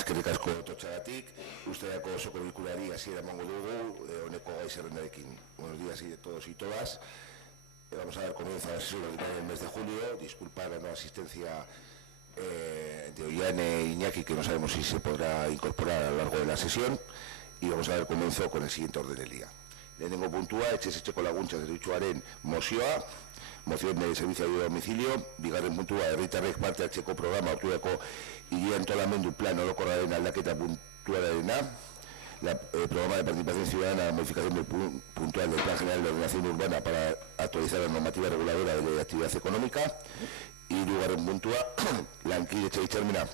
eskerrik asko totxagatik, usteako osoko bilkurari hasiera emango dugu, honeko gai zerrendarekin. Buenos días a todos y todas. Vamos a dar comienzo a la sesión ordinaria del mes de julio. Disculpar la no asistencia de Ollane e Iñaki, que no sabemos si se podrá incorporar a lo largo de la sesión. Y vamos a dar comienzo con el siguiente orden del día. Lehenengo puntua, etxez etxeko laguntza zerbitzuaren mozioa, moción de servicio de domicilio, bigarren puntua, herritarrek parte hartzeko programa hartutako hiri antolamendu plan orokorraren aldaketa puntualarena, programa de participación ciudadana, la modificación puntual del plan general de ordenación urbana para actualizar la normativa reguladora de la actividad económica, hirugarren puntua, lankidetza hitzarmena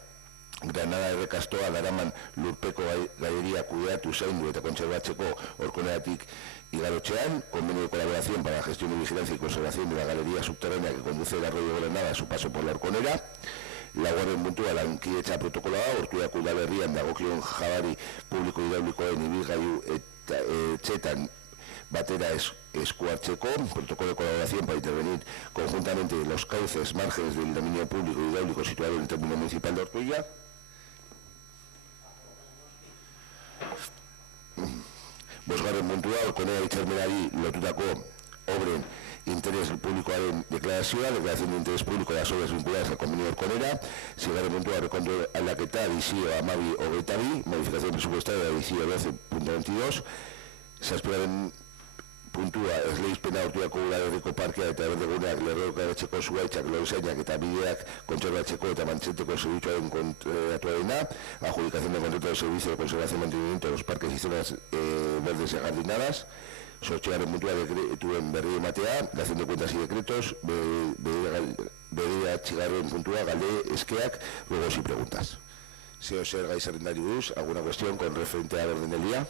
Granada errekastoa daraman lurpeko galeria kudeatu zaindu eta kontserbatzeko orkoneatik igarotxean, convenio de colaboración para la gestión y vigilancia y conservación de la galería subterránea que conduce el arroyo Granada a su paso por la orkonera, laugarren puntua lankidetza protokoloa, ortuako udalerrian dagokion jabari publiko hidraulikoen ibilgailu eta etxetan batera esku hartzeko, protocolo de colaboración para intervenir conjuntamente los cauces, márgenes del dominio público hidráulico situado en el término municipal de Ortuella. Bosgarren puntua, orkonera hitzarmenari lotutako obren interés publikoaren deklarazioa, declaración de interés público de las obras vinculadas al convenio de Orkonera. Seigarren puntua, rekontu aldaketa, edizio 12-22, modificación presupuestaria de edizio 12.22. Zazpigarren puntua, esleizpena ortuako udalerriko parkea eta berdeguneak lerrokaratxeko zuaitzak, lorizainak eta bideak kontserbatzeko eta mantzeteko zerbitzuaren kontratuarena, adjudicación de contrato de servicio de conservación y mantenimiento de los parques y zonas verdes y ajardinadas. Zortzigarren puntua, dekretuen berri ematea, dación de cuentas y decretos. Bederatzigarren puntua, galde eskeak, ruegos y preguntas. Señor gai zerrendari buruz, ¿alguna cuestión con referente al orden del día?